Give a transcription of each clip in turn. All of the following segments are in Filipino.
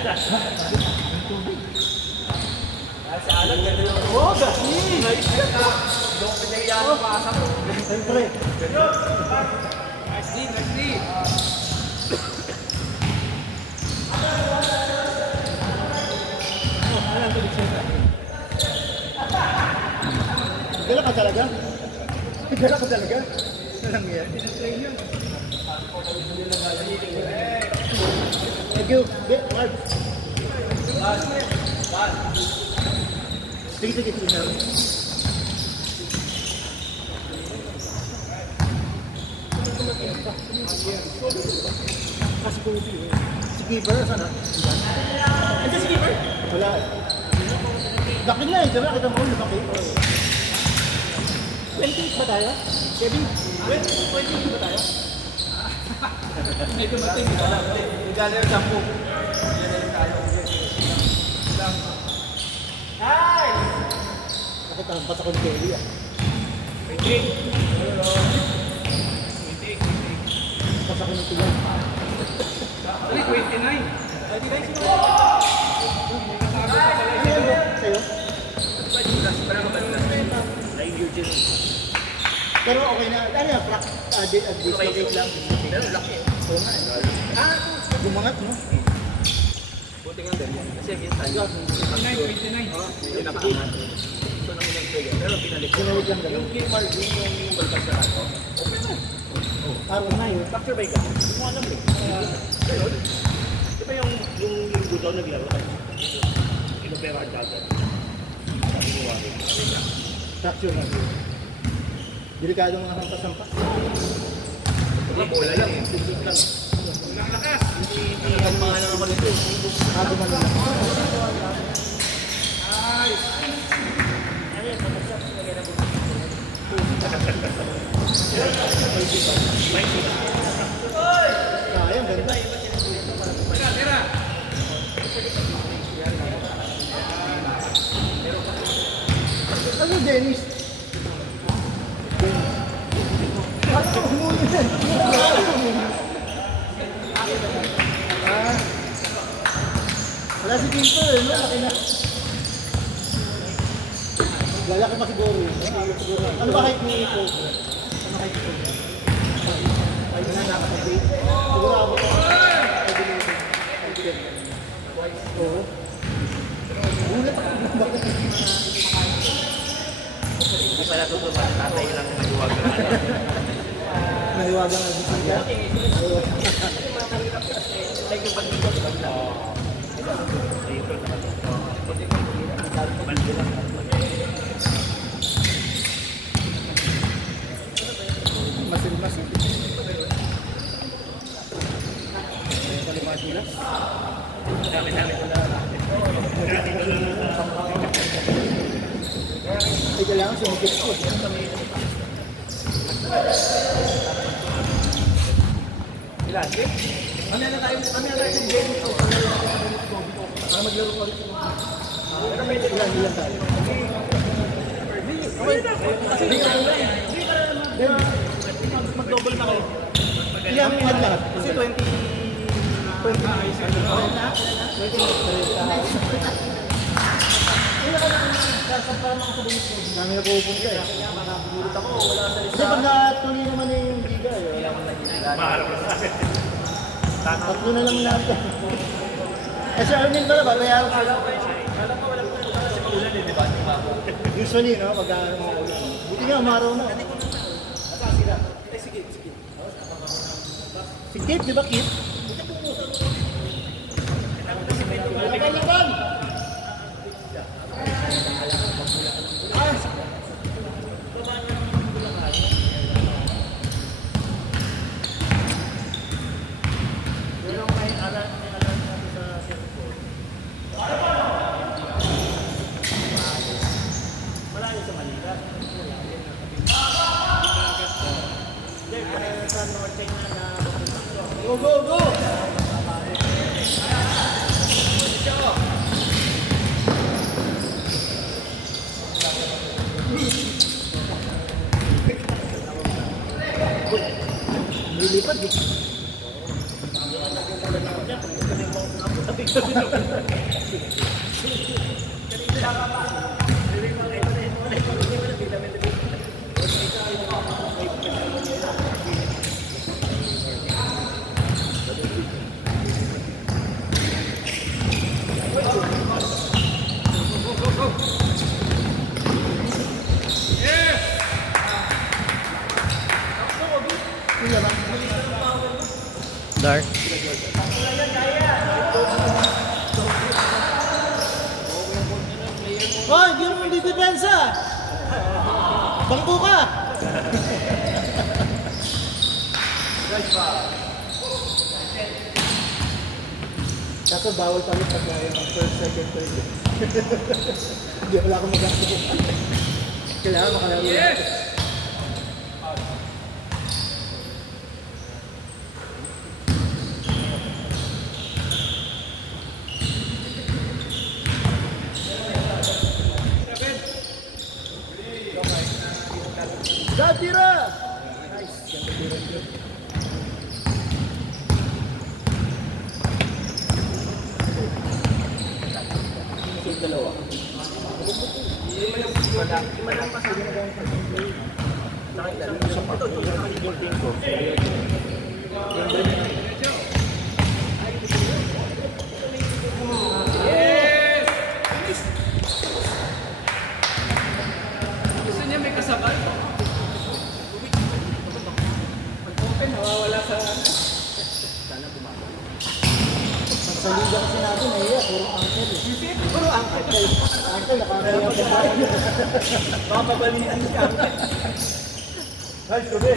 Sa alam, ganda yung... Oo, gani! Doon pinayaan ang pasa mo. Siyempre. Nice D. Alam ko dito. Gala ka talaga? Gala ka talaga? Alam mo yan? Thank you. Get hard. Sige. Kasi kung ito yun. Si Keeper, saan ha? Ito si Keeper? Wala. Laki nga eh. Diba kita mo lumaki? 28 ba tayo? Kevin? 28 ba tayo? May tumating ito lang. Galing sa po. Nice! Nakita ang basa ko ni Kelly ah. Basa ko ng tulang. 29. 29 sino? Sa'yo? Pero okay na. Ano yan? Dislocate lang. Pero laki. Oo nga. Gumangat no? Buti nga din. Kasi minsan. 29. Yung nakaangat. Ito nang ilang trigger. Pero pinalik. Pinalik lang gano'n. Yung Kimar, yung balkas na ako. Okay na. Parang na yun. Factor by ka. Hindi mo alam eh. Pero, di ba yung linggo daw naglaro kayo? Inopera ang dagat. Sabi ni Wari. Fracture na yun. Delikado mga hampas-hampas. Bola lang eh. Tundot lang. Walang lakas. Hindi ang mga naman ito. Ako man lang. Ay! Sayang, ganda. Ano Dennis? Ano humuli yan? Wala si Kimper, no? Laki na. Lalaki pa siguro. Ano ba height ni Ipo? Ano height ni Ipo? Ay, na nakapag-date. Siguro ako ito. Oo. Gulat ako. Bakit? Hindi pala ito tatay lang mahiwagan. Mahiwagan ang bisig ka? Like yung pag-ikot lang na. Ito naman. Mandi lang. Masin-masin. Kalima sila. Dami-dami ko na. Ay, kailangan sumikip ko. Ilan? Kami na tayo yung game ito. Para maglaro ko rin. Ilan tayo. Mag-double na kayo. Ilang lahat? Kasi 20. Dami na pupunta eh. Makabulit ako, wala sa Kasi pag natuloy naman na yung liga eh. Maharap na sa akin. Tatlo na lang natin. Eh si Armin pala ba? Kaya Kala ko wala po ito kasi maulan eh, di ba? usually no, pag mga ulit. Buti nga, umaraw na. Sila. Sige. Si Kip, di ba Kip? Laban! Go, go, go! Dark. Hoy, di mo hindi depensa. Bangko ka. Kaso bawal pala pagkaya ng first, second, third. Hindi, wala akong magagawa. Kailangan makalaro. Yes! Tira! Nice. Dalawa. Lima lang pasali na gawin Yes! Gusto niya may kasabay. Nawawala sa... Sana bumaba. Sa liga kasi natin, nahiya, puro angkel. Puro angkel. Angkel, nakakaya pa tayo. Baka pabalian si Angkel. Nice, Kobe.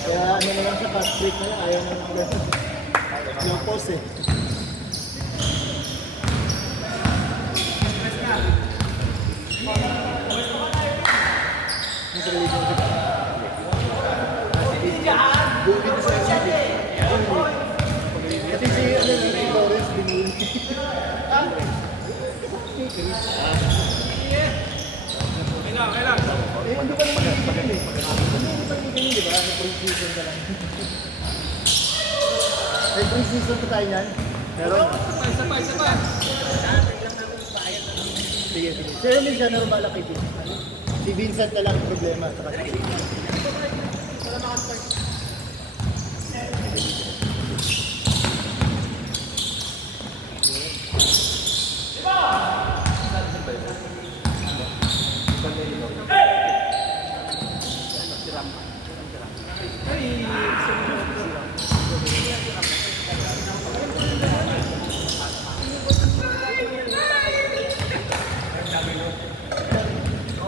Kaya ano na lang siya, fast break na lang, ayaw na lang gano'n. Yung pause eh. Kasi si Lawrence binuli. Kailang. Eh, hindi pa naman nagiging eh. Hindi pa nagiging, di ba? Pre-season ka lang. May pre-season pa tayo yan. Pero... Isa pa. Sige. Sir, hindi siya normal ang kipin. Si Vincent na lang ang problema. Saka si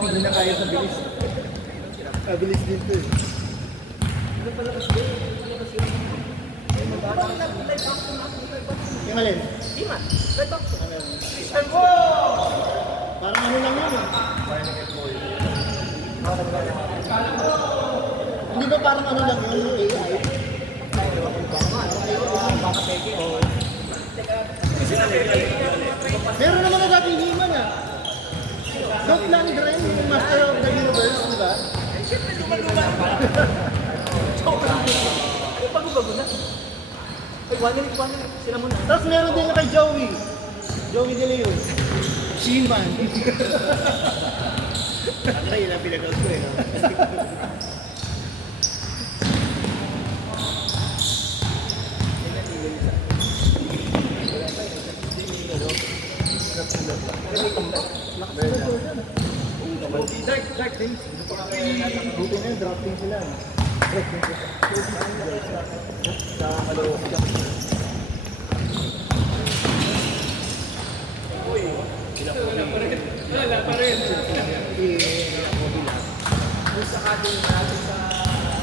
hindi na kaya sa bilis. Bilis din to eh. Yung alin? Parang ano lang yun eh. Hindi ba parang ano lang yun, yung AI? Meron naman na dating himan ah. Don't lang rin yung Master of the Universe, di ba? Siyempre, di ba? Ano bago-bago na? Ay, one sila muna. Tapos meron din na kay Joey. Joey De Leon. She-Man. Ang ilang pinag-out ko eh. Dark things. Buti na yun, drafting sila. Sa Caloocan. Wala pa rin. Sa ating natin sa...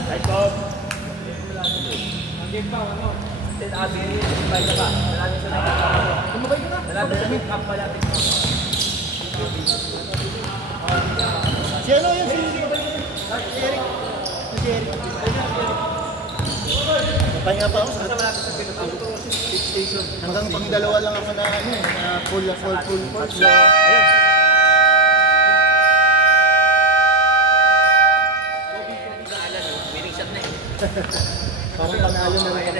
Right, Bob. Ang game pa, ano? Then, Abby, bye na ba? Maraming sa nakakita. Kumabay ka na. Maraming sa make-up malapit. Si ano yun? Si Eric. Si Eric. Pahinga pa ako sa Basta malapit sa pinag-process. Station. hanggang pang dalawa lang ako na ano eh, na full. Tatlo. Ayun. Kobe sa alam, winning shot na eh. Parang panalo na rin.